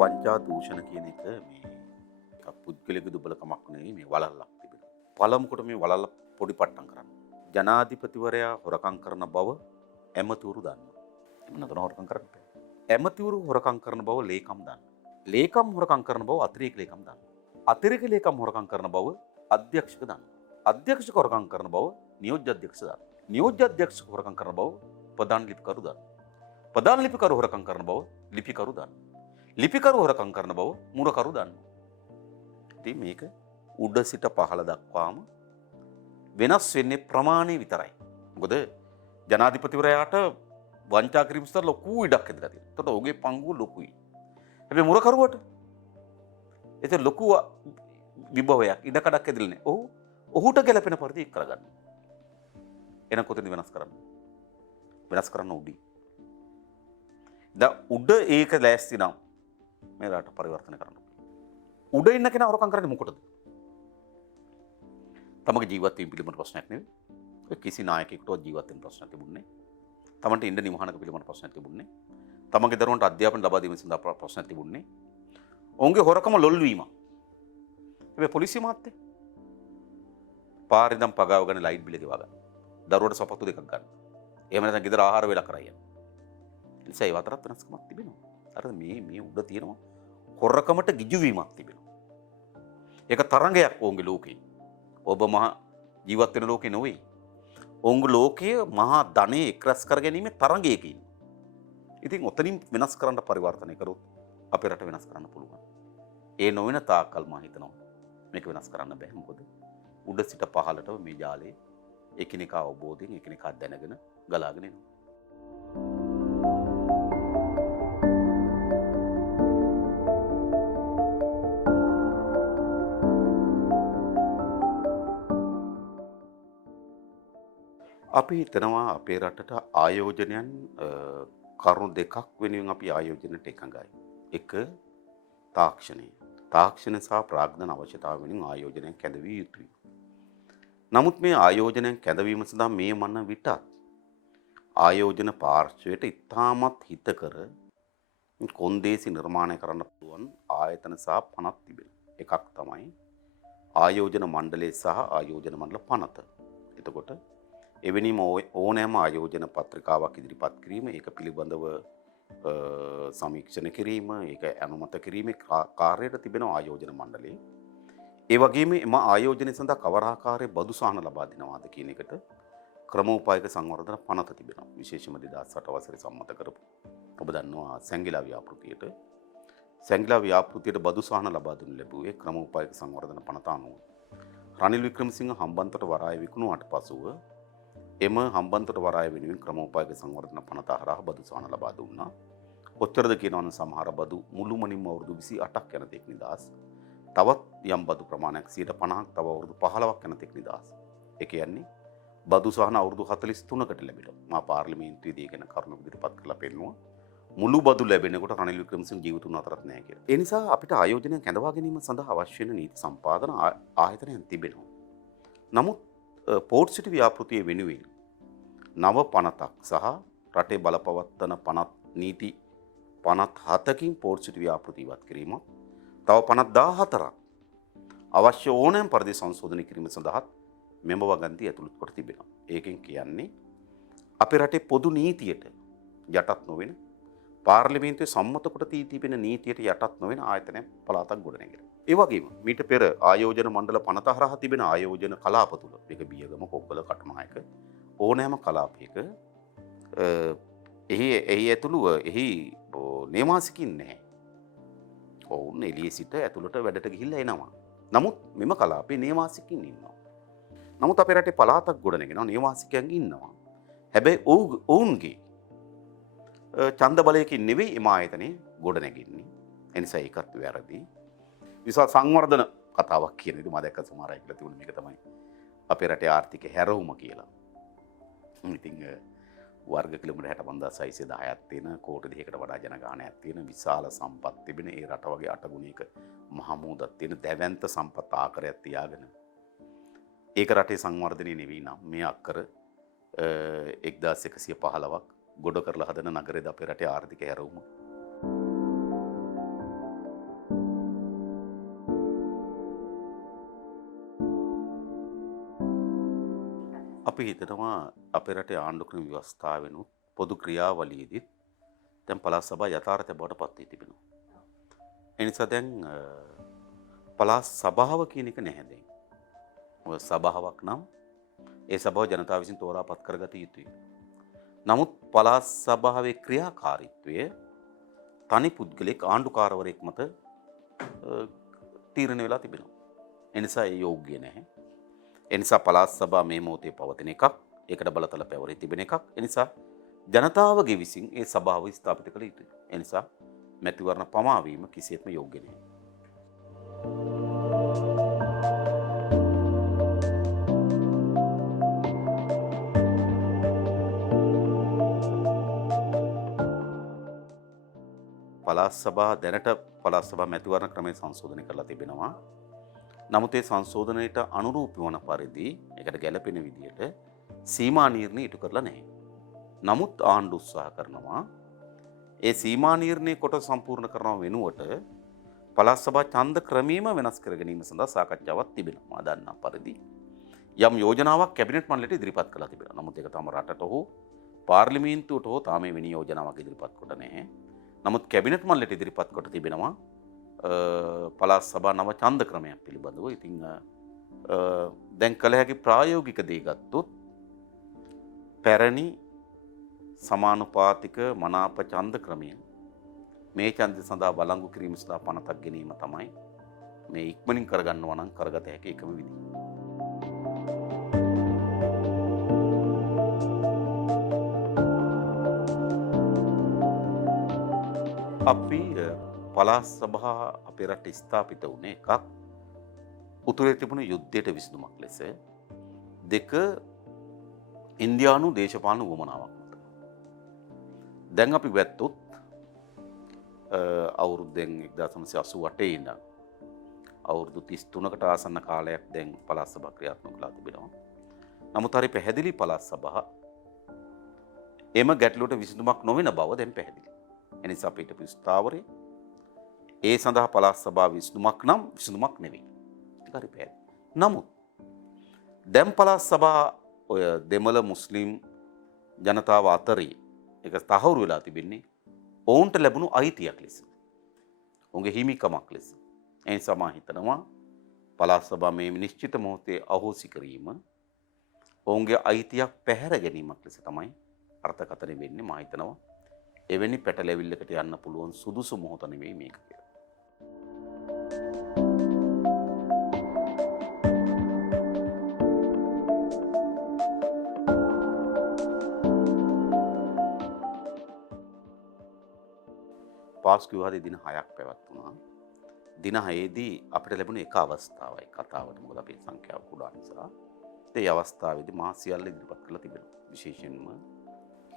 වංචා දූෂණ කියන එක මේ පුද්ගලික දුබලකමක් නෙවෙයි මේ වලල්ලක් තිබෙනවා. පළමුකොට මේ වලල්ල පොඩි පට්ටම් කරන්න. ජනාධිපතිවරයා හොරකම් කරන බව ඇමතිවරු දන්නවා. එහෙම නැත්නම් හොරකම් කරන්න බෑ. ඇමතිවරු හොරකම් කරන බව ලේකම් දන්නවා. ලේකම් හොරකම් කරන බව අතිරේක ලේකම් දන්නවා. අතිරේක ලේකම් හොරකම් කරන බව අධ්‍යක්ෂක දන්නවා. අධ්‍යක්ෂක හොරකම් කරන බව නියෝජ්‍ය අධ්‍යක්ෂ දන්නවා. නියෝජ්‍ය අධ්‍යක්ෂක හොරකම් කරන බව ප්‍රධාන ලිපිකරු දන්නවා. ප්‍රධාන ලිපිකරු හොරකම් කරන බව ලිපිකරු දන්නවා. ලිපිකරු හොරකම් කරන බව මුරකරු දන්නවා. ඉතින් මේක උඩ සිට පහළ දක්වාම වෙනස් වෙන්නේ ප්‍රමාණය විතරයි. මොකද ජනාධිපතිවරයාට වංචා කිරීම සඳහා ලොකු ඉඩක් ඇදලා තියෙනවා. ඒකට ඔහුගේ පංගුව ලොකුයි. හැබැයි මුරකරුවට ඒක ලොකු විභවයක් ඉඩකඩක් ඇදලා නැහැ. ඔහුට ගැළපෙන පරිදි එක් කරගන්න. එන කොතනද වෙනස් කරන්න? වෙනස් කරන්න උඩි. උඩ ඒක ලෑස්ති නම් මේ රට පරිවර්තන කරන්න. උඩ ඉන්න කෙනා හොරකම් කරන්නේ මොකටද? තමගේ ජීවත් වීම පිළිබඳ ප්‍රශ්නයක් නෙවෙයි. කිසි නායකයෙකුට ජීවත් වෙන්න ප්‍රශ්නයක් තිබුණේ නැහැ. තමන්ට ඉන්න නිවහනක පිළිබඳ ප්‍රශ්නයක් තිබුණේ නැහැ. තමගේ දරුවන්ට අධ්‍යාපන ලබා දීම සඳහා ප්‍රශ්නයක් තිබුණේ නැහැ. ඔවුන්ගේ හොරකම ලොල් වීම. හැබැයි පොලිසිය මාත්තේ පාරේ ඉඳන් පගාව ගන්න ලයිට් බිල ගෙවා ගන්න. දරුවට සපත්තු දෙකක් ගන්න. එහෙම නැත්නම් ගෙදර ආහාර වේලා කරයි යන. නිසා ඒ වතරත් වෙනස්කමක් තිබෙනවා. අර මේ උඩ තියෙනවා හොරකමට ගිජු වීමක් තිබෙනවා. ඒක තරංගයක් ඔවුන්ගේ ලෝකේ. ඔබ මහා ජීවත් වෙන ලෝකේ නෙවෙයි. ඔවුන්ගේ ලෝකයේ මහා ධනෙ එක්රැස් කර ගැනීම තරංගයක ඉන්න. ඉතින් ඔතනින් වෙනස් කරන්න පරිවර්තනය කරොත් අපේ රට වෙනස් කරන්න පුළුවන්. ඒ නොවන තාක්කල් මම හිතනවා මේක වෙනස් කරන්න බෑ. මොකද උඩ සිට පහළට මේ ජාලේ එකිනෙකා අවබෝධයෙන් එකිනෙකා දැනගෙන ගලාගෙන එනවා. අපි හිතනවා අපේ රටට ආයෝජනයන් කරුණු දෙකක් වෙනුවෙන් අපි ආයෝජනයට එකඟයි. එක තාක්ෂණය. තාක්ෂණ සහ ප්‍රාග්ධන අවශ්‍යතාව වෙනුවෙන් ආයෝජනයක් කැඳවිය යුතුයි. නමුත් මේ ආයෝජනයක් කැඳවීම සඳහා මේ මන විටත් ආයෝජන පාර්ශ්වයට ඉතාමත් හිතකර කොන්දේසි නිර්මාණය කරන්න පුළුවන් ආයතන සහ පනත් තිබෙනවා. එකක් තමයි ආයෝජන මණ්ඩලය සහ ආයෝජන මණ්ඩල පනත. එතකොට එවැනිම ඕනෑම ආයෝජන පත්‍රිකාවක් ඉදිරිපත් කිරීම, ඒක පිළිබඳව සමීක්ෂණ කිරීම, ඒක අනුමත කිරීමේ කාර්යයට තිබෙන ආයෝජන මණ්ඩලයේ. ඒ වගේම එම ආයෝජනය සඳහා කවර ආකාරයේ බදු සහන ලබා දෙනවාද කියන එකට ක්‍රමෝපායක සංවර්ධන පනත තිබෙනවා. විශේෂම 2008 වසරේ සම්මත කරපු. ඔබ දන්නවා සැංගිලා ව්‍යාපෘතියට. සැංගිලා ව්‍යාපෘතියට බදු සහන ලබා දුන්න ලැබුවේ ක්‍රමෝපායක සංවර්ධන පනත අනුව. රනිල් වික්‍රමසිංහ හම්බන්තොට වරාය විකුණුවාට පසුව එම හම්බන්තොට වරාය වෙනුවෙන් ක්‍රමෝපායක සංවර්ධන පනත හරහා බදු සහන ලබා දුන්නා. කොච්චරද කියනවනම් සමහර බදු මුළුමනින්ම අවුරුදු 28ක් යන තෙක් නිදහස්. තවත් යම් බදු ප්‍රමාණයක් 50ක් තව අවුරුදු 15ක් යන තෙක් නිදහස්. ඒ කියන්නේ බදු සහන අවුරුදු 43කට ලැබෙනවා. මා පාර්ලිමේන්තුවේදී ගැන කරුණු ඉදිරිපත් කරලා පෙන්නුවා. මුළු බදු ලැබෙනකොට රනිල් වික්‍රමසිංහ ජීවිතුන් අතරත් නැහැ කියලා. ඒ නිසා අපිට ආයෝජනය කැඳවා ගැනීම සඳහා අවශ්‍ය වෙන නීති සම්පාදන ආයතනයන් තිබෙනවා. නමුත් පෝර්ට් සිටි ව්‍යාපෘතිය වෙනුවෙන් නව පනතක් සහ රටේ බලපවත්වන පනත් නීති 57කින් පෝර්ට් සිටි ව්‍යාපෘති ඉවත් කිරීමක්, තව 54ක් අවශ්‍ය ඕනෑම පරිදි සංශෝධනය කිරීම සඳහා මෙම වගන්ති ඇතුළත් කොට තිබෙනවා. ඒකෙන් කියන්නේ අපේ රටේ පොදු නීතියට යටත් නොවන, පාර්ලිමේන්තුවේ සම්මත කොට තී තිබෙන නීතියට යටත් නොවන ආයතනයක් පළාතක් ගොඩනැගෙනවා. ඒ වගේම මීට පෙර ආයෝජන මණ්ඩල පනත හරහා තිබෙන ආයෝජන කලාප තුල, මේක බියගම, කොග්ගල, කටුනායක ඕනෑම කලාපයක එහි ඇතුළුව එහි නේවාසිකින් නැහැ. ඔවුන් එළියේ සිට ඇතුළට වැඩට ගිහිල්ලා එනවා. නමුත් මෙම කලාපේ නේවාසිකින් ඉන්නවා. නමුත් අපේ රටේ පළාතක් ගොඩනගෙනවා, නේවාසිකයන් ඉන්නවා. හැබැයි ඔවුන්ගේ ඡන්ද බලයකින් නෙවෙයි එම ආයතනේ ගොඩනැගෙන්නේ. එනිසා ඒකත් වැරදි. විශාල සංවර්ධන කතාවක් කියන එක මම දැක්ක සමහර අය කියලා තිබුණා. මේක තමයි අපේ රටේ ආර්ථික හැරවුම කියලා. ඉතින් වර්ග කිලෝමීටර් 65610ක් තියෙන, කෝටි 2කට වඩා ජනගහනයක් තියෙන, විශාල සම්පත් තිබෙන ඒ රට වගේ අටගුණයක මහමූදක් තියෙන දැවැන්ත සම්පත් ආකාරයක් තියාගෙන ඒක රටේ සංවර්ධනය නෙවෙයි නම් මේ අක්කර 1115ක් ගොඩ කරලා හදන නගරයද අපේ රටේ ආර්ථික හැරවුම. අපි හිතනවා අපේ රටේ ආණ්ඩුක්‍රම ව්‍යවස්ථාවෙනුත් පොදු ක්‍රියාවලියේදීත් දැන් පළාත් සභා යථාර්ථය බවට පත් වී තිබෙනවා. ඒ නිසා දැන් පළාත් සභාව කියන එක නැහැ දැන්. ඔය සභාවක් නම් ඒ සභාව ජනතාව විසින් තෝරාපත් කරගත යුතුයි. නමුත් පළාත් සභාවේ ක්‍රියාකාරීත්වය තනි පුද්ගලෙක් ආණ්ඩුකාරවරයෙක් මත තීරණය වෙලා තිබෙනවා. ඒ නිසා ඒ යෝග්‍ය නැහැ. ඒ නිසා පළාත් සභා මේ මොහොතේ පවතින එකක්. ඒකට බලතල පැවරී තිබෙන එකක්. ඒ නිසා ජනතාවගේ විසින් ඒ සභාව ස්ථාපිත කළ යුතුයි. ඒ නිසා මැතිවරණ පමා වීම කිසියෙත්ම යෝග්‍ය නැහැ. පළාත් සභා දැනට පළාත් සභා මැතිවරණ ක්‍රමය සංශෝධනය කරලා තිබෙනවා. නමුත් ඒ සංශෝධනයට අනුරූප වන පරිදි ඒකට ගැළපෙන විදිහට සීමා නිර්ණය ඉටු කරලා නැහැ. නමුත් ආණ්ඩු උත්සාහ කරනවා ඒ සීමා නිර්ණය කොට සම්පූර්ණ කරනව වෙනුවට පළාත් සභා ඡන්ද ක්‍රමීම වෙනස් කර ගැනීම සඳහා සාකච්ඡාවක් තිබෙනවා. දන්නා පරිදි යම් යෝජනාවක් කැබිනට් මණ්ඩලයට ඉදිරිපත් කළා තිබෙනවා. නමුත් ඒක තම රටට හෝ පාර්ලිමේන්තුවට හෝ තාම මේ වෙනි යෝජනාවක් ඉදිරිපත් කොට නැහැ. නමුත් කැබිනට් මණ්ඩලයට ඉදිරිපත් කොට තිබෙනවා පළාත් සභා නව ඡන්ද ක්‍රමයක් පිළිබඳව. ඉතින් දැන් කළ හැකි ප්‍රායෝගික දේ ගත්තොත් පැරණි සමානුපාතික මනාප ඡන්ද ක්‍රමය මේ ඡන්ද සඳහා බලංගු කිරීම සඳහා පනතක් ගැනීම තමයි මේ ඉක්මනින් කරගන්නවා නම් කරගත හැකි එකම විදිය. අපි පළාත් සභා අපේ රටේ ස්ථාපිත වුණේ එකක් උතුරේ තිබුණු යුද්ධයට විසඳුමක් ලෙස, දෙක ඉන්දියානු දේශපාලන උවමනාවක් මත. දැන් අපි වැත්තොත් අවුරුද්දෙන් 1988 ඉඳන් අවුරුදු 33කට ආසන්න කාලයක් දැන් පළාත් සභා ක්‍රියාත්මක වෙලා තිබෙනවා. නමුත් හරි පැහැදිලි පළාත් සභා එම ගැටලුවට විසඳුමක් නොවන බව දැන් පැහැදිලි. එනිසා අපිට ස්ථාවරේ ඒ සඳහා පළාත් සභා විසඳුමක් නෙවෙයි. ඒක හරි පැහැදිලි. නමුත් දැන් පළාත් සභා ඔය දෙමළ මුස්ලිම් ජනතාව අතරේ ඒක තහවුරු වෙලා තිබෙන්නේ ඔවුන්ට ලැබුණු අයිතියක් ලෙස. ඔවුන්ගේ හිමිකමක් ලෙස. ඒ නිසා මා හිතනවා පළාත් සභා මේ නිශ්චිත මොහොතේ අහෝසි කිරීම ඔවුන්ගේ අයිතියක් පැහැර ගැනීමක් ලෙස තමයි අර්ථකථනය වෙන්නේ. මා හිතනවා එවැනි පැටලැවිල්ලකට යන්න පුළුවන් සුදුසු මොහොත නෙවෙයි මේක කියලා. පාස්කු විවාදයේ දින 6ක් පැවැත්වුණා. දින 6ේදී අපිට ලැබුණ එක අවස්ථාවයි කතාවට. මොකද අපේ සංඛ්‍යාව කුඩා නිසා. ඒ අවස්ථාවේදී මා සියල්ල ඉදිරිපත් කරලා තිබෙනවා. විශේෂයෙන්ම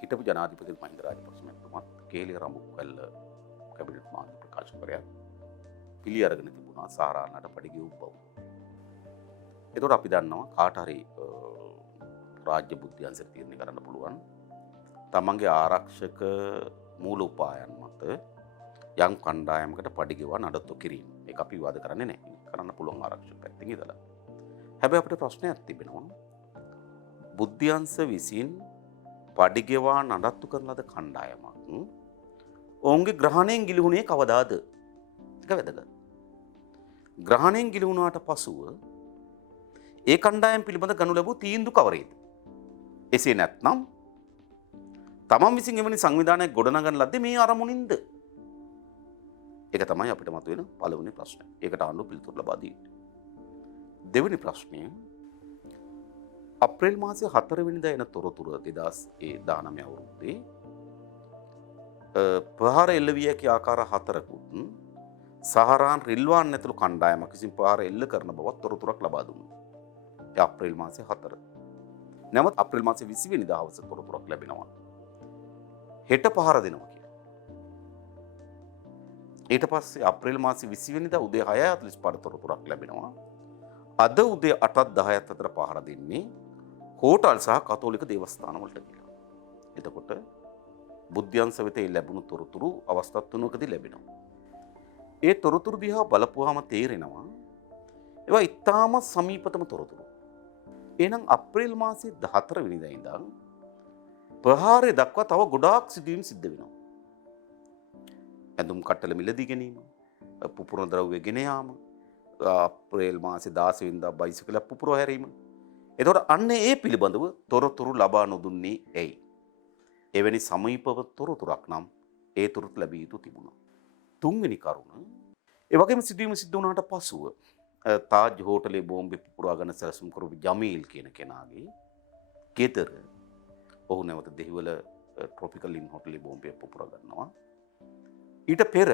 හිටපු ජනාධිපති මහින්ද රාජපක්ෂ මැතිතුමත් කේලිය රඹුක්වැල්ල කැබිනට් මාධ්‍ය ප්‍රකාශකවරයා පිළි අරගෙන තිබුණා සාරාන්නට පඩිගිය බව. ඒතකොට අපි දන්නවා කාට හරි රාජ්‍ය බුද්ධියන්සර තීරණය කරන්න පුළුවන් තමන්ගේ ආරක්ෂක මූල උපායන් මත යම් කණ්ඩායමකට පඩිගෙවා නඩත්තු කිරීම. ඒක අපි විවාද කරන්නේ නැහැ. කරන්න පුළුවන් ආරක්ෂක පැත්තෙන් ඉඳලා. හැබැයි අපිට ප්‍රශ්නයක් තිබෙනවා. බුද්ධියන්ස විසින් පඩිගෙවා නඩත්තු කරන ලද කණ්ඩායමක් ඔවුන්ගේ ග්‍රහණයෙන් ගිලිහුණේ කවදාද? ඒක වැදගත්. ග්‍රහණයෙන් ගිලිහුණාට පසුව ඒ කණ්ඩායම් පිළිබඳ ගනු ලැබූ තීන්දුව කවරේද? එසේ නැත්නම් තමන් විසින් එවැනි සංවිධානයක් ගොඩනගන ලද්දේ මේ අරමුණින්ද? ඒක තමයි අපිට මතුවෙන පළවෙනි ප්‍රශ්නය. ඒකට ආණ්ඩුව පිළිතුරු ලබා දී. දෙවෙනි ප්‍රශ්නය අප්‍රේල් මාසයේ 4 වෙනිදා එන තොරතුරු 2019 අවුරුද්දේ ප්‍රහාර එල්ල විය හැකි ආකාර 4කුත් සහරාන් රිල්වාන් ඇතුළු කණ්ඩායමක් විසින් ප්‍රහාර එල්ල කරන බවත් තොරතුරක් ලබා දුන්නා. ඒ අප්‍රේල් මාසයේ 4. නැවත අප්‍රේල් මාසයේ 20 වෙනිදා හවස තොරතුරක් ලැබෙනවා. හෙට පහර දෙනවා කියලා. ඊට පස්සේ අප්‍රේල් මාසයේ 20 වෙනිදා උදේ 6:45 තොරතුරක් ලැබෙනවා. අද උදේ 8:10 අතර පහර දෙන්නේ හෝටල් සහ කතෝලික දේවස්ථාන වලට කියලා. එතකොට බුද්ධ්‍යංශ වෙතේ ලැබුණු තොරතුරු අවස්ථා තුනකදී ලැබෙනවා. ඒ තොරතුරු දිහා බලපුවාම තේරෙනවා ඒවා ඉතාම සමීපතම තොරතුරු. එහෙනම් අප්‍රේල් මාසේ 14 වෙනිදා ඉඳන් ප්‍රහාරය දක්වා තව ගොඩාක් සිදුවීම් සිද්ධ වෙනවා. ඇඳුම් කට්ටල මිලදී ගැනීම, පුපුරන ද්‍රව්‍ය ගෙන යාම, අප්‍රේල් මාසේ 16 වෙනිදා බයිසිකලයක් පුපුරව හැරීම. එතකොට අන්න ඒ පිළිබඳව තොරතුරු ලබා නොදුන්නේ ඇයි? එවැනි සමීපව තොරතුරක් නම් ඒ තොරතුරු ලැබිය යුතු තිබුණා. තුන්වෙනි කරුණ ඒ වගේම සිදුවීම සිද්ධ වුණාට පසුව තාජ් හෝටලේ බෝම්බේ පුපුරාගෙන සැලසුම් කරපු ජමීල් කියන කෙනාගේ ගෙදර ඔහු නැවත දෙහිවල ට්‍රොපිකල් ඉන් හෝටලේ බෝම්බය පුපුරා ගන්නවා. ඊට පෙර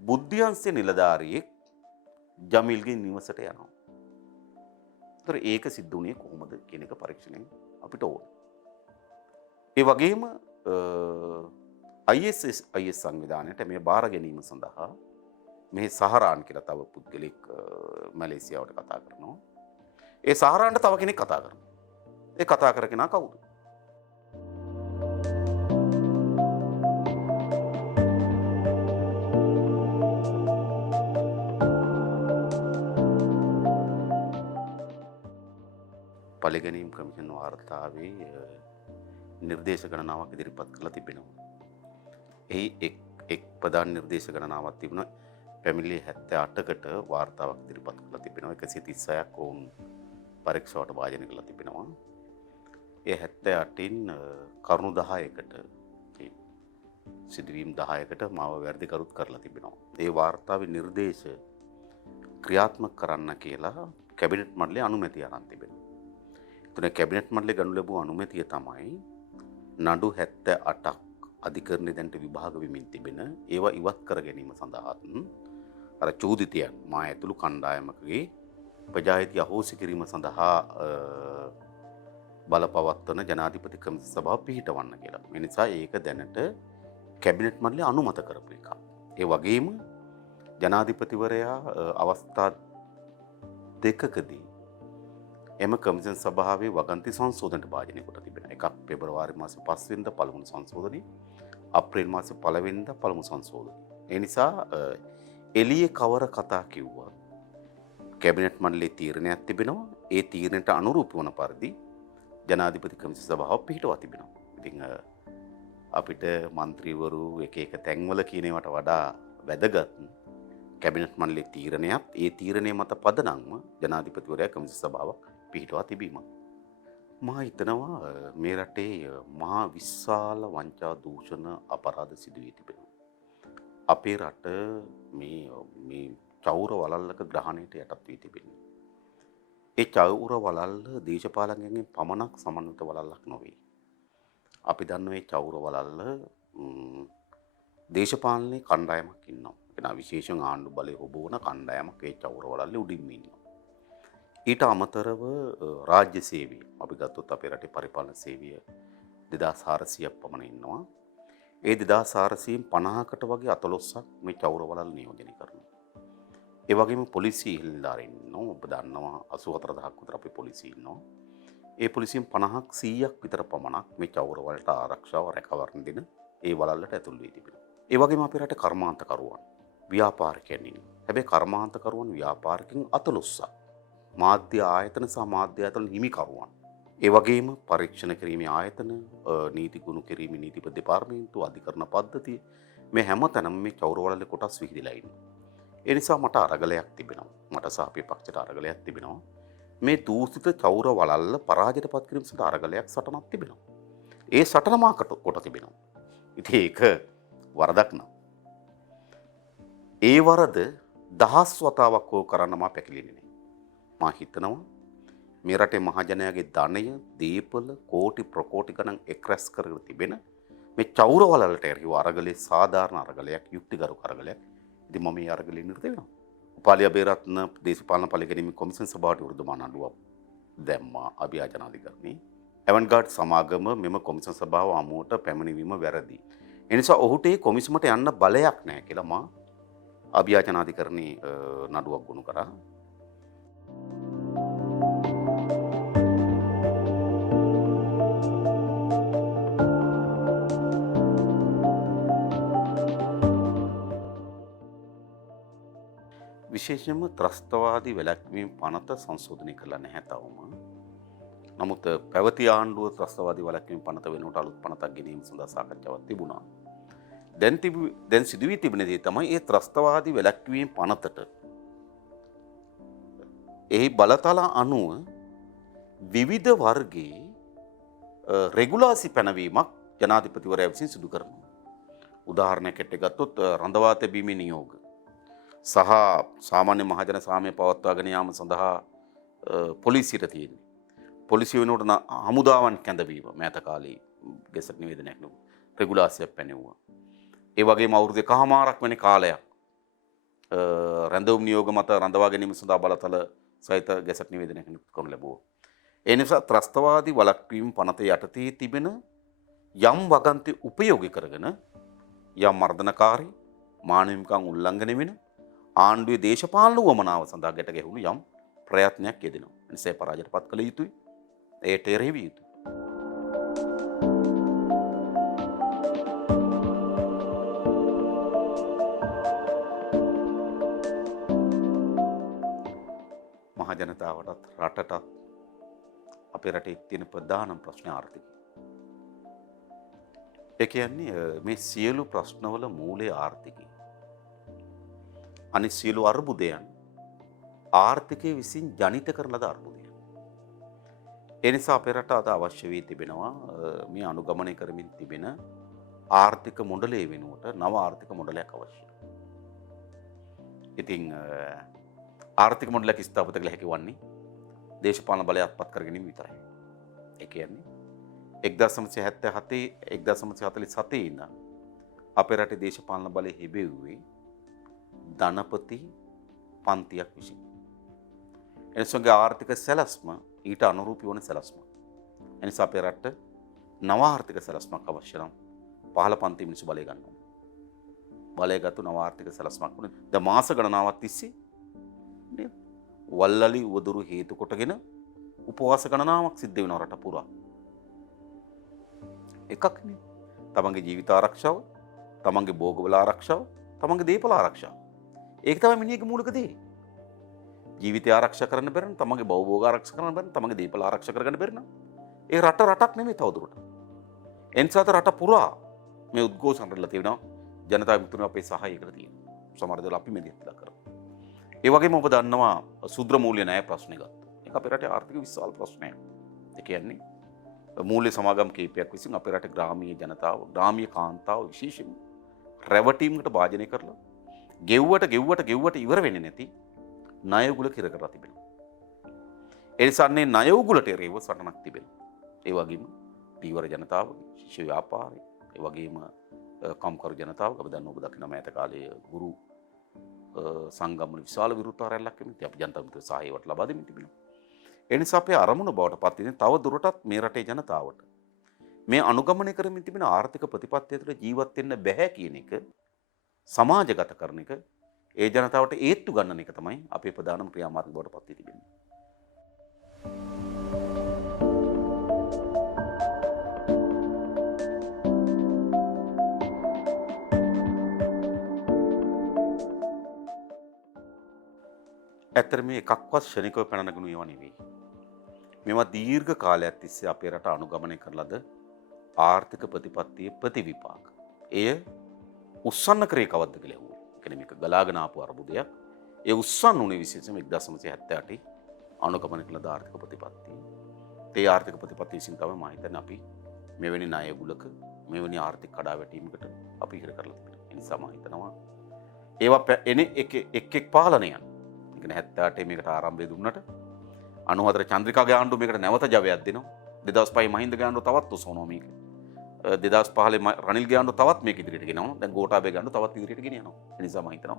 බුද්ධ්‍යංශයේ නිලධාරියෙක් ජමීල්ගේ නිවසට යනවා. ඒතර ඒක සිද්ධ වුණේ කොහොමද කියන එක පරීක්ෂණයෙන් අපිට ඕන. ඒ වගේම IS සංවිධානයට මේ බාර ගැනීම සඳහා මේ සහරාන් කියලා තව පුද්ගලෙක් මැලේසියාවට කතා කරනවා. ඒ සහරාන්ට තව කෙනෙක් කතා කරනවා. ඒ කතා කර කෙනා කවුද? පලිගැනීම් කමිෂන් වාර්තාවේ නිර්දේශ ගණනාවක් ඉදිරිපත් කරලා තිබෙනවා. එහි එක් ප්‍රධාන නිර්දේශ ගණනාවක් තිබුණා. පැමිණිලි 78කට වාර්තාවක් ඉදිරිපත් කරලා තිබෙනවා. 136ක් ඔවුන් පරීක්ෂාවට භාජනය කරලා තිබෙනවා. ඒ 78න් කරුණු 10කට සිදුවීම් 10කට මාව වැරදිකරුත් කරලා තිබෙනවා. ඒ වාර්තාවේ නිර්දේශ ක්‍රියාත්මක කරන්න කියලා කැබිනට් මණ්ඩලයේ අනුමැතිය අරන් තිබෙනවා. එතන කැබිනට් මණ්ඩලයේ ගනු ලැබූ අනුමැතිය තමයි නඩු 78ක් අධිකරණයේ දැන්ට විභාග වෙමින් තිබෙන ඒවා ඉවත් කර ගැනීම සඳහා අර චෝදිතයන් මා ඇතුළු කණ්ඩායමකගේ ප්‍රජාහිතය අහෝසි කිරීම සඳහා බලපවත්වන ජනාධිපති කමිටු සභාව පිහිටවන්න කියලා. ඒ නිසා ඒක දැනට කැබිනට් මණ්ඩලය අනුමත කරපු එකක්. ඒ වගේම ජනාධිපතිවරයා අවස්ථා දෙකකදී එම කමිෂන් සභාවේ වගන්ති සංශෝධනට භාජනය කොට තිබෙනවා. එකක් පෙබරවාරි මාසේ 5 වෙනිදා පළමු සංශෝධනය, අප්‍රේල් මාසේ 1 වෙනිදා පළමු සංශෝධනය. ඒ නිසා එළියේ කවර කතා කිව්වා කැබිනට් මණ්ඩලයේ තීරණයක් තිබෙනවා. ඒ තීරණයට අනුරූප වන පරිදි ජනාධිපති කමිෂන් සභාව පිහිටවා තිබෙනවා. ඉතින් අපිට മന്ത്രിවරු එක එක තැන්වල කියනවට වඩා වැදගත් කැබිනට් මණ්ඩලයේ තීරණයක් ඒ තීරණය මත පදනම්ව ජනාධිපතිවරයා කමිෂන් සභාවක් පිහිටවා තිබීම. මා හිතනවා මේ රටේ මහා විශාල වංචා දූෂණ අපරාධ සිදු වී තිබෙනවා. අපේ රට මේ චෞර වලල්ලක ග්‍රහණයට යටත් වී තිබෙනවා. ඒ චෞර වලල්ල දේශපාලකයන්ගෙන් පමණක් සමන්විත වලල්ලක් නොවේ. අපි දන්නවා මේ චෞර වලල්ල දේශපාලනයේ කණ්ඩායමක් ඉන්නවා. එන විශේෂයෙන් ආණ්ඩු බලය හොබවන කණ්ඩායමක් ඒ චෞර වලල්ලේ උඩින්ම ඉන්නවා. ඊට අමතරව රාජ්‍ය සේවය අපි ගත්තොත් අපේ රටේ පරිපාලන සේවය 2400ක් පමණ ඉන්නවා. ඒ 2450කට වගේ 14ක් මේ චෞර වලල් නියෝජනය කරනවා. ඒ වගේම පොලිසිය හිල්ලාරින් ඉන්නවා. ඔබ දන්නවා 84000ක් විතර අපේ පොලිසිය ඉන්නවා. ඒ පොලිසියෙන් 50ක් 100ක් විතර පමණක් මේ චෞර වලට ආරක්ෂාව රැකවරණ දෙන ඒ වලල්ලට ඇතුල් වී තිබෙනවා. ඒ වගේම අපේ රටේ කර්මාන්තකරුවන් ව්‍යාපාරිකයන් ඉන්නවා. හැබැයි කර්මාන්තකරුවන් ව්‍යාපාරිකයන් 14ක් මාධ්‍ය ආයතන සහ මාධ්‍ය ආයතන හිමිකරුවන්. ඒ වගේම පරීක්ෂණ කිරීමේ ආයතන, නීති ගුණ කිරීමේ නීතිපති දෙපාර්තමේන්තුව, අධිකරණ පද්ධතිය මේ හැමතැනම මේ චෞර වලල්ලේ කොටස් විහිදලා ඉන්නවා. ඒ නිසා මට අරගලයක් තිබෙනවා. මට සහ අපේ පක්ෂයට අරගලයක් තිබෙනවා. මේ දූෂිත චෞර වලල්ල පරාජයට පත් කිරීම සඳහා අරගලයක් සටනක් තිබෙනවා. ඒ සටන මාකට කොට තිබෙනවා. ඉතින් ඒක වරදක් නෑ. ඒ වරද දහස් වතාවක් ඕක කරන්න මා පැකිලෙන්නේ නෑ. මා හිතනවා මේ රටේ මහජනයාගේ ධනය, දීපල, කෝටි ප්‍රකෝටි ගණන් එක් රැස් කරගෙන තිබෙන මේ චෞර වලල්ලට එරෙහිව අරගලේ සාධාරණ අරගලයක්, යුක්තිගරුක අරගලයක්. ඉතින් මම මේ අරගලේ නිරත වෙනවා. උපාලි අබේරත්න දේශපාලන පරිගැනීමේ කොමිෂන් සභාවට විරුද්ධ නඩුවක් දැම්මා අභියාචනාධිකරණේ. ඇවන්ගාඩ් සමාගම මෙම කොමිෂන් සභාව අමුවට පැමිණීම වැරදි. ඒ නිසා ඔහුට ඒ කොමිසමට යන්න බලයක් නැහැ කියලා මා අභියාචනාධිකරණේ නඩුවක් ගොනු කරා. විශේෂයෙන්ම ත්‍රස්තවාදී වැළැක්වීම පනත සංශෝධනය කළා නැහැ තවම. නමුත් පැවති ආණ්ඩුව ත්‍රස්තවාදී වැළැක්වීම පනත වෙනුවට අලුත් පනතක් ගෙනීම සඳහා සාකච්ඡාවක් තිබුණා. දැන් සිදු වී තිබෙන දේ තමයි මේ ත්‍රස්තවාදී වැළැක්වීම පනතට එහි බලතල අනුව විවිධ වර්ගයේ රෙගුලාසි පැනවීමක් ජනාධිපතිවරයා විසින් සිදු කරනවා. උදාහරණයක් ගත්තොත් රඳවා තැබීමේ නියෝග සහ සාමාන්‍ය මහජන සාමය පවත්වාගෙන යාම සඳහා පොලිසියට තියෙන්නේ. පොලිසිය වෙනුවට හමුදාවන් කැඳවීම මෑත කාලේ ගෙසට් නිවේදනයක් නෙවෙයි රෙගුලාසියක් පැනෙවුවා. ඒ වගේම අවුරුදු එකහමාරක් වෙන කාලයක් රැඳවුම් නියෝග මත රඳවා ගැනීම සඳහා බලතල සහිත ගෙසට් නිවේදනයක් කරනු ලැබුවා. ඒ නිසා ත්‍රස්තවාදී වළක්වීම පනත යටතේ තිබෙන යම් වගන්ති උපයෝගී කරගෙන යම් මර්ධනකාරී මානව හිමිකම් උල්ලංඝනය වෙන ආණ්ඩුවේ දේශපාලන වමනාව සඳහා ගැට ගැහුණු යම් ප්‍රයත්නයක් යෙදෙනවා. එනිසා පරාජයට පත් කළ යුතුයි. ඒට එරෙහිව යුතුයි. මහ ජනතාවටත් රටටත් අපේ රටේ තියෙන ප්‍රධානම ප්‍රශ්න ආර්ථිකය. ඒ කියන්නේ මේ සියලු ප්‍රශ්නවල මූලය ආර්ථිකය. අනිත් සියලු අර්බුදයන් ආර්ථිකය විසින් ජනිත කරන ලද අර්බුදයන්. ඒ නිසා අපේ රට අද අවශ්‍ය වී තිබෙනවා මේ අනුගමනය කරමින් තිබෙන ආර්ථික මොඩලයේ වෙනුවට නව ආර්ථික මොඩලයක් අවශ්‍යයි. ඉතින් ආර්ථික මොඩලයක් ස්ථාපිත කළ හැකි වන්නේ දේශපාලන බලය අත්පත් කර ගැනීම විතරයි. ඒ කියන්නේ 1977 1947 ඉඳන් අපේ රටේ දේශපාලන බලය හිබෙව්වේ ධනපති පන්තියක් විසින්. එනිසාගේ ආර්ථික සැලැස්ම ඊට අනුරූපී වන සැලැස්ම. එනිසා අපේ රටට නව ආර්ථික සැලැස්මක් අවශ්‍ය නම් පහළ පන්ති මිනිස්සු බලය ගන්නවා. බලයගත්තු නව ආර්ථික සැලැස්මක් වුණේ ද මාස ගණනාවක් තිස්සේ නේද? වල්ලලි උවදුරු හේතු කොටගෙන උපවාස ගණනාවක් සිද්ධ වෙනවා රට පුරා. එකක් නේ. තමන්ගේ ජීවිත ආරක්ෂාව, තමන්ගේ භෝගවල ආරක්ෂාව, තමන්ගේ දේපල ආරක්ෂාව. ඒක තමයි මිනිහගේ මූලික දේ. ජීවිතය ආරක්ෂා කරන්න බැරි නම් තමන්ගේ භෝග ආරක්ෂා කරන්න බැරි නම් තමන්ගේ දේපල ආරක්ෂා කරගන්න බැරි නම් ඒ රට රටක් නෙමෙයි තවදුරටත්. එනිසාත් රට පුරා මේ උද්ඝෝෂණ කරලා තියෙනවා ජනතා විමුක්තිය අපේ සහායයකට තියෙනවා. සමහර දේවල් අපි මෙදෙත්ලා කරනවා. ඒ වගේම ඔබ දන්නවා සුද්‍ර මූල්‍ය ණය ප්‍රශ්නේ ගත්තා. ඒක අපේ රටේ ආර්ථික විශාල ප්‍රශ්නයක්. ඒ කියන්නේ මූල්‍ය සමාගම් කීපයක් විසින් අපේ රටේ ග්‍රාමීය ජනතාව, ග්‍රාමීය කාන්තාව විශේෂයෙන් රැවටීමකට භාජනය කරලා ගෙව්වට ඉවර වෙන්නේ නැති ණය උගුල කිර කරලා තිබෙනවා. ඒ නිසා මේ ණය උගුලට එරෙහිව සටනක් තිබෙනවා. ඒ වගේම දීවර ජනතාව, ශිෂ්‍ය ව්‍යාපාරය, ඒ වගේම කම්කරු ජනතාව, අපි දන්නවා ඔබ දකින්න මෑත කාලයේ ගුරු සංගම් වල විශාල විරුද්ධතාවයක් ලැබෙමින් අපි ජනතා විමුක්තිය සහායවට ලබා දෙමින් තිබෙනවා. ඒ නිසා අපේ අරමුණ බවට පත් වෙන තව දුරටත් මේ රටේ ජනතාවට මේ අනුගමනය කරමින් තිබෙන ආර්ථික ප්‍රතිපත්තිය තුළ ජීවත් වෙන්න බැහැ කියන එක සමාජගත කරන එක ඒ ජනතාවට ඒත්තු ගන්නන එක තමයි අපේ ප්‍රධානම ක්‍රියාමාර්ග බවට පත් වී තිබෙන්නේ. ඇත්තට මේ එකක්වත් ක්ෂණිකව පැන නගුණු ඒවා නෙවෙයි. මේවා දීර්ඝ කාලයක් තිස්සේ අපේ රට අනුගමනය කරලද ආර්ථික ප්‍රතිපත්තියේ ප්‍රතිවිපාක. එය උස්සන්න කරේ කවද්ද කියලා ඇහුවා. ඒ කියන්නේ මේක ගලාගෙන ආපු අර්බුදයක්. ඒ උස්සන්න උනේ විශේෂයෙන්ම 1978 අනුගමනය කළ ආර්ථික ප්‍රතිපත්තිය. ඒ ආර්ථික ප්‍රතිපත්තිය විසින් තමයි මම හිතන්නේ අපි මෙවැනි ණය ගුලක මෙවැනි ආර්ථික කඩාවැටීමකට අපි හිර කරලා තිබෙනවා. ඒ නිසා මම හිතනවා ඒවා එනේ එක් පාලනයන් 78 මේකට ආරම්භය දුන්නට 94 චන්ද්‍රිකාගේ ආණ්ඩුව මේකට නැවත ජවයක් දෙනවා. 2005 මහින්දගේ ආණ්ඩුව තවත් උසවනවා මේක. 2015 රනිල්ගේ ආණ්ඩුව තවත් මේක ඉදිරියට ගෙනවනවා. දැන් ගෝඨාභයගේ ආණ්ඩුව තවත් ඉදිරියට ගෙනියනවා. ඒ නිසා මම හිතනවා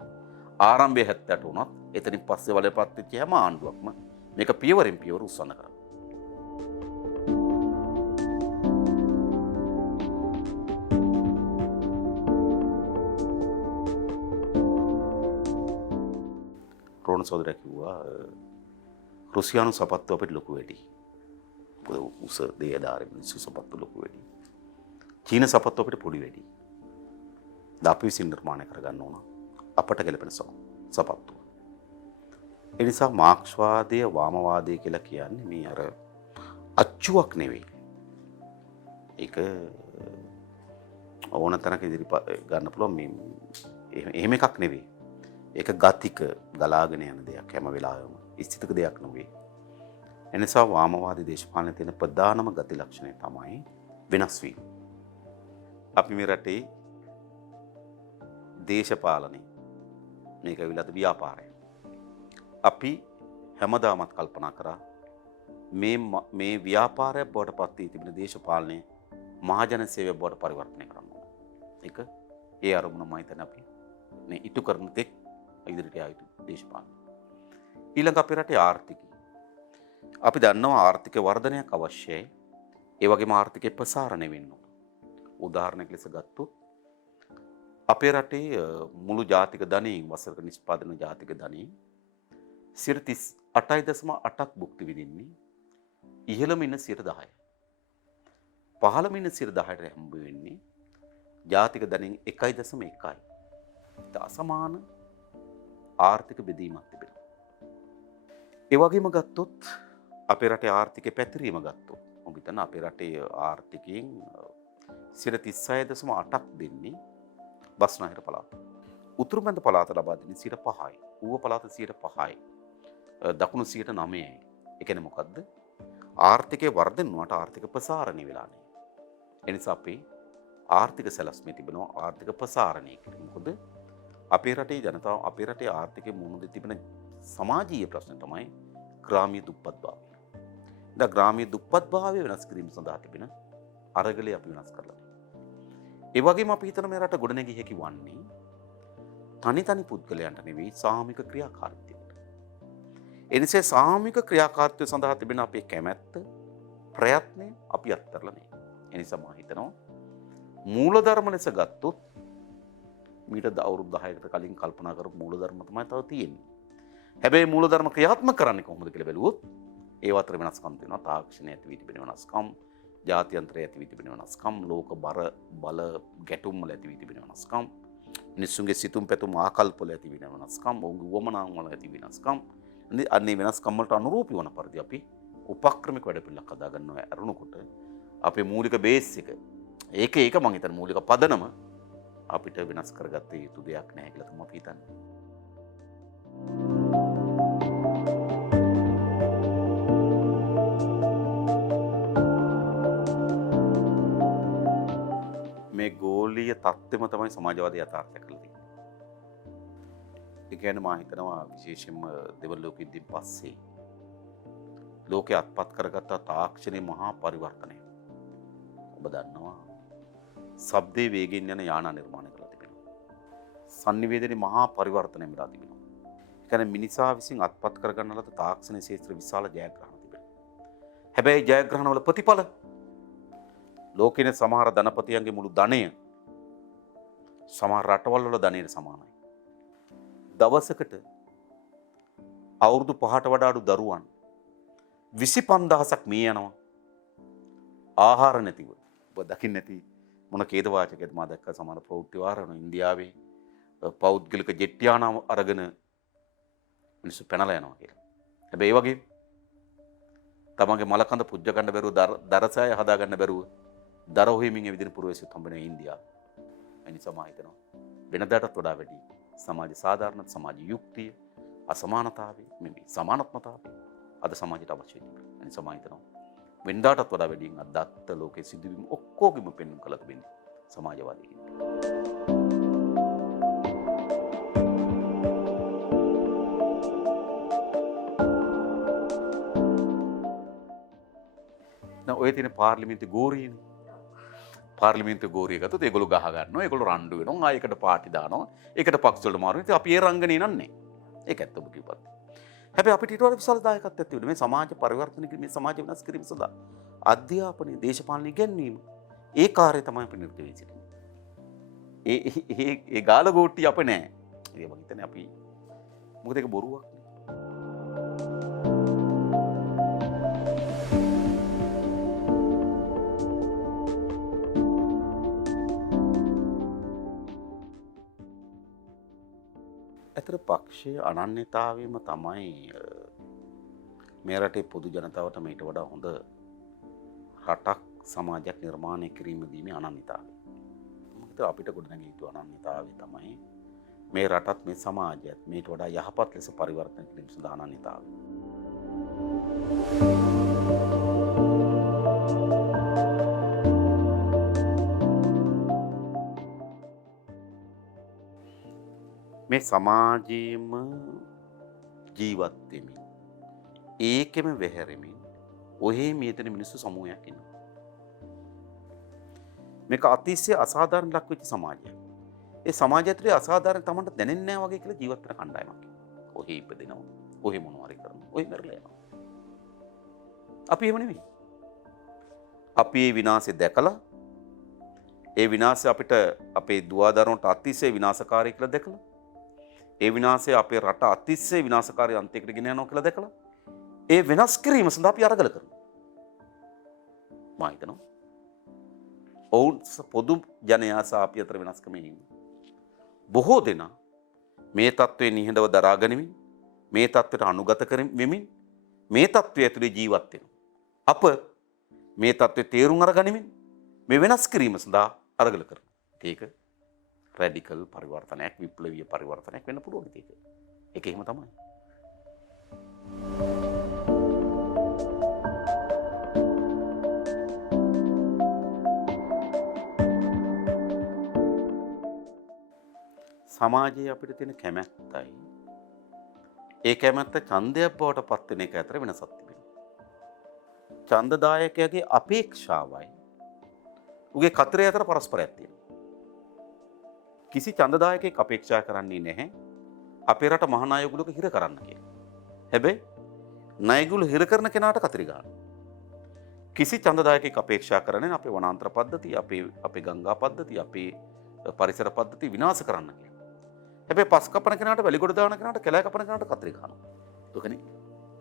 ආරම්භය 78 වුණත් එතනින් පස්සේ වලපත් වෙච්ච හැම ආණ්ඩුවක්ම මේක පියවරෙන් පියවර උස්සන්න කරා. රෝණ සහෝදරයා කිව්වා රුසියානු සපත්තු අපිට ලොකු වැඩි. උස දේදාරේ මිනිස්සු සපත්තු ලොකු වැඩි. චීන සපත්තු අපිට පොඩි වැඩි. දාපි විසින් නිර්මාණය කරගන්න ඕන අපට ගැලපෙන සපත්තු. ඒ නිසා මාක්ස්වාදය වාමවාදය කියලා කියන්නේ මේ අර අච්චුවක් නෙවෙයි. ඒක ඕන තැනක ඉදිරිපත් ගන්න පුළුවන් මේ එහෙම එකක් නෙවෙයි. ඒක ගතික ගලාගෙන යන දෙයක් හැම වෙලාවෙම. ස්ථිතක දෙයක් නෙවෙයි. එනිසා වාමවාදී දේශපාලනයේ තියෙන ප්‍රධානම ගති ලක්ෂණය තමයි වෙනස් වීම. අපි මේ රටේ දේශපාලනය මේක විලද ව්‍යාපාරය. අපි හැමදාමත් කල්පනා කරා මේ ව්‍යාපාරය බවට පත් වී තිබෙන දේශපාලනය මහජන සේවය බවට පරිවර්තනය කරන්න ඕන. ඒක ඒ අරමුණමයි තන අපි මේ ඉටු කරන තෙක් ඉදිරියට යා යුතු දේශපාලනය. ඊළඟ අපේ රටේ ආර්ථිකය. අපි දන්නවා ආර්ථික වර්ධනයක් අවශ්‍යයි. ඒ වගේම ආර්ථිකය ප්‍රසාරණය වෙන්න ඕන. උදාහරණයක් ලෙස ගත්තොත් අපේ රටේ මුළු ජාතික ධනයෙන් වසරක නිෂ්පාදන ජාතික ධනයෙන් 38.8ක් භුක්ති විඳින්නේ ඉහළම ඉන්න 10%. පහළම ඉන්න 10%ට හම්බ වෙන්නේ ජාතික ධනයෙන් 1.1යි. අසමාන ආර්ථික බෙදීමක් තිබෙනවා. ඒ වගේම ගත්තොත් අපේ රටේ ආර්ථිකය පැතිරීම ගත්තොත් මම හිතන්නේ අපේ රටේ ආර්ථිකයෙන් 36.8ක් දෙන්නේ බස්නාහිර පළාත. උතුරු මැද පළාත ලබා දෙන්නේ 5%යි. ඌව පළාත 5%යි. දකුණු 9%යි. ඒ කියන්නේ මොකද්ද? ආර්ථිකයේ වර්ධන වුණාට ආර්ථික ප්‍රසාරණය වෙලා නැහැ. ඒ නිසා අපි ආර්ථික සැලැස්මේ තිබෙනවා ආර්ථික ප්‍රසාරණය කියලා. මොකද අපේ රටේ ජනතාව අපේ රටේ ආර්ථිකයේ මුහුණ දෙ තිබෙන සමාජීය ප්‍රශ්න තමයි ග්‍රාමීය දුප්පත්භාවය. දැන් ග්‍රාමීය දුප්පත්භාවය වෙනස් කිරීම සඳහා තිබෙන අරගලය අපි වෙනස් කරලා තියෙනවා. ඒ වගේම අපි හිතන මේ රට ගොඩනැගිය හැකි වන්නේ තනි පුද්ගලයන්ට නෙවෙයි සාමූහික ක්‍රියාකාරීත්වයට. ඒ නිසා සාමූහික ක්‍රියාකාරීත්වය සඳහා තිබෙන අපේ කැමැත්ත ප්‍රයත්නය අපි අත්හැරලා නැහැ. ඒ නිසා මම හිතනවා මූලධර්ම ලෙස ගත්තොත් මීට අවුරුදු 10කට කලින් කල්පනා කරපු මූලධර්ම තමයි තව තියෙන්නේ. හැබැයි මූලධර්ම ක්‍රියාත්මක කරන්නේ කොහොමද කියලා බැලුවොත් ඒ අතර වෙනස්කම් තියෙනවා. තාක්ෂණය ඇති වී තිබෙන වෙනස්කම්, ජාත්‍යන්තරය ඇති වී තිබෙන වෙනස්කම්, ලෝක බල ගැටුම් වල ඇති වී තිබෙන වෙනස්කම්, මිනිස්සුන්ගේ සිතුම් පැතුම් ආකල්ප වල ඇති වෙන වෙනස්කම්, ඔවුන්ගේ වමනාන් වල ඇති වෙනස්කම්. අන්නේ වෙනස්කම් වලට අනුරූපී වන පරිදි අපි උපක්‍රමික වැඩපිළිවෙලක් හදා ගන්නවා අරුණකොට අපේ මූලික බේස් එක ඒක මම හිතන මූලික පදනම අපිට වෙනස් කරගත්ත යුතු දෙයක් නැහැ කියලා තමයි අපි හිතන්නේ. මේ ගෝලීය තත්ත්වෙම තමයි සමාජවාදී යථාර්ථය කරලා තියෙන්නේ. ඒ කියන්නේ මම හිතනවා විශේෂයෙන්ම දෙවන ලෝක යුද්ධයෙන් පස්සේ ලෝකේ අත්පත් කරගත්ත තාක්ෂණයේ මහා පරිවර්තනය. ඔබ දන්නවා ශබ්දයේ වේගයෙන් යන යාන නිර්මාණය කරලා තිබෙනවා. sannivedanaye මහා පරිවර්තනය වෙලා තිබෙනවා. ඒ කියන්නේ මිනිසා විසින් අත්පත් කරගන්න ලද තාක්ෂණ ක්ෂේත්‍ර විශාල ජයග්‍රහණ තිබෙනවා. හැබැයි ජයග්‍රහණ වල ප්‍රතිඵල ලෝකේ සමහර ධනපතියන්ගේ මුළු ධනය සමහර රටවල් වල ධනයට සමානයි. දවසකට අවුරුදු 5ට වඩා අඩු දරුවන් 25000ක් මිය යනවා. ආහාර නැතිව. ඔබ දකින්න නැති මොන කේද වාචකයක්ද මම දැක්ක සමහර ප්‍රවෘත්ති වාරවල ඉන්දියාවේ පෞද්ගලික ජෙට් යාන අරගෙන මිනිස්සු පැනලා යනවා කියලා. හැබැයි ඒ වගේ තමන්ගේ මලකඳ පුජ්ජ ගන්න බැරුව දරසය හදා ගන්න බැරුව දර හොයමින් එවිදින පුරවැසියෝ හම්බෙන ඉන්දියාව. ඒ නිසා මම හිතනවා වෙනදාටත් වඩා වැඩි සමාජ සාධාරණ සමාජ යුක්තිය අසමානතාවය මේ සමානත්මතාවය අද සමාජයට අවශ්‍යයි. ඒ නිසා මම හිතනවා වෙනදාටත් වඩා වැඩියෙන් අදත්ත ලෝකයේ සිදුවීම් ඔක්කොගෙම පෙන්වන්න කළ තිබෙන්නේ සමාජවාදී කියන. දැන් ඔය තියෙන පාර්ලිමේන්තු ගෝරියනේ. පාර්ලිමේන්තු ගෝරිය ගත්තොත් ඒගොල්ලෝ ගහ ගන්නවා, ඒගොල්ලෝ රණ්ඩු වෙනවා, ආයෙකට පාටි දානවා, ඒකට පක්ෂ වලට මාරු වෙනවා. ඉතින් අපි ඒ රංගනේ නන්නේ. ඒක ඇත්ත ඔබ කිව්වත්. හැබැයි අපිට ඊට වඩා විශාල දායකත්වයක් තිබුණා මේ සමාජ පරිවර්තන කිරීම, මේ සමාජ වෙනස් කිරීම සඳහා අධ්‍යාපනය, දේශපාලන ඉගැන්වීම ඒ කාර්යය තමයි අපි නිරත වෙන්නේ සිටින්නේ. ඒ ගාල ගෝට්ටි අපේ නෑ. ඒක මම හිතන්නේ අපි මොකද ඒක බොරුවක් නේ. ජාත්‍ය පක්ෂයේ අනන්‍යතාවයම තමයි මේ රටේ පොදු ජනතාවට මේට වඩා හොඳ රටක් සමාජයක් නිර්මාණය කිරීම දීමේ අනන්‍යතාවය. මොකද අපිට ගොඩනැගිය යුතු අනන්‍යතාවය තමයි මේ රටත් මේ සමාජයත් මේට වඩා යහපත් ලෙස පරිවර්තනය කිරීම සඳහා අනන්‍යතාවය. මේ සමාජයේම ජීවත් වෙමින් ඒකෙම වෙහැරෙමින් ඔහේ මියදෙන මිනිස්සු සමූහයක් ඉන්නවා. මේක අතිශය අසාධාරණ ලක් වෙච්ච සමාජයක්. ඒ සමාජය ඇතුලේ අසාධාරණ තමන්ට දැනෙන්නේ නැහැ වගේ කියලා ජීවත් වෙන කණ්ඩායමක්. ඔහේ ඉපදෙනවා. ඔහේ මොනවා හරි කරනවා. ඔහේ මැරලා යනවා. අපි එහෙම නෙමෙයි. අපි මේ විනාශය දැකලා ඒ විනාශය අපිට අපේ දුවදරුවන්ට අතිශය විනාශකාරී කියලා දැකලා ඒ විනාශය අපේ රට අතිශය විනාශකාරී අන්තයකට ගෙන යනවා කියලා දැකලා ඒ වෙනස් කිරීම සඳහා අපි අරගල කරනවා. මම හිතනවා ඔවුන් පොදු ජනයා සහ අපි අතර වෙනස්කම ඉන්නේ. බොහෝ දෙනා මේ தત્ත්වයේ නිහඬව දරා ගනිමින් මේ தત્ත්වයට අනුගත වෙමින් මේ தત્ත්වය ඇතුලේ ජීවත් වෙනවා. අප මේ தત્ත්වයේ තේරුම් අරගනිමින් මේ වෙනස් කිරීම සඳහා අරගල කරනවා. ඒක රැඩිකල් පරිවර්තනයක් විප්ලවීය පරිවර්තනයක් වෙන්න පුළුවන් ඒක. ඒක එහෙම තමයි. සමාජයේ අපිට තියෙන කැමැත්තයි ඒ කැමැත්ත ඡන්දයක් බවට පත් වෙන එක අතර වෙනසක් තිබෙනවා. ඡන්දදායකයාගේ අපේක්ෂාවයි උගේ කතරේ අතර පරස්පරයක් තියෙනවා. කිසි ඡන්දදායකයෙක් අපේක්ෂා කරන්නේ නැහැ අපේ රට මහානායකුලක හිර කරන්න කියලා. හැබැයි නායකුල හිර කරන කෙනාට කතරේ ගන්නවා. කිසි ඡන්දදායකයෙක් අපේක්ෂා කරන්නේ අපේ වනාන්තර පද්ධතිය, අපේ ගංගා පද්ධතිය, අපේ පරිසර පද්ධතිය විනාශ කරන්න කියලා. හැබැයි පස් කපන කෙනාට වැලිගොඩ දාන කෙනාට කැලෑ කපන කෙනාට කතරේ ගන්නවා. ඒකනේ.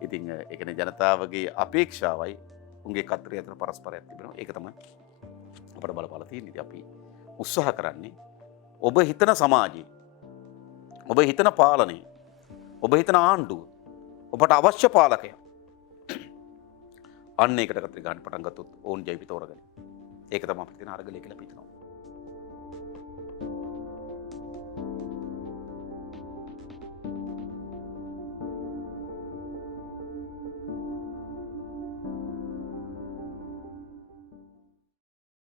ඉතින් ඒ කියන්නේ ජනතාවගේ අපේක්ෂාවයි උන්ගේ කතරේ අතර පරස්පරයක් තිබෙනවා. ඒක තමයි අපිට බලපාලා තියෙන්නේ. ඉතින් අපි උත්සාහ කරන්නේ ඔබ හිතන සමාජයේ ඔබ හිතන පාලනය ඔබ හිතන ආණ්ඩුව ඔබට අවශ්‍ය පාලකයා අන්න ඒකට කතරේ ගන්න පටන් ගත්තොත් ඕන් ජීවිත තෝරගනි. ඒක තමයි අපිට තියෙන අරගලය කියලා අපි හිතනවා.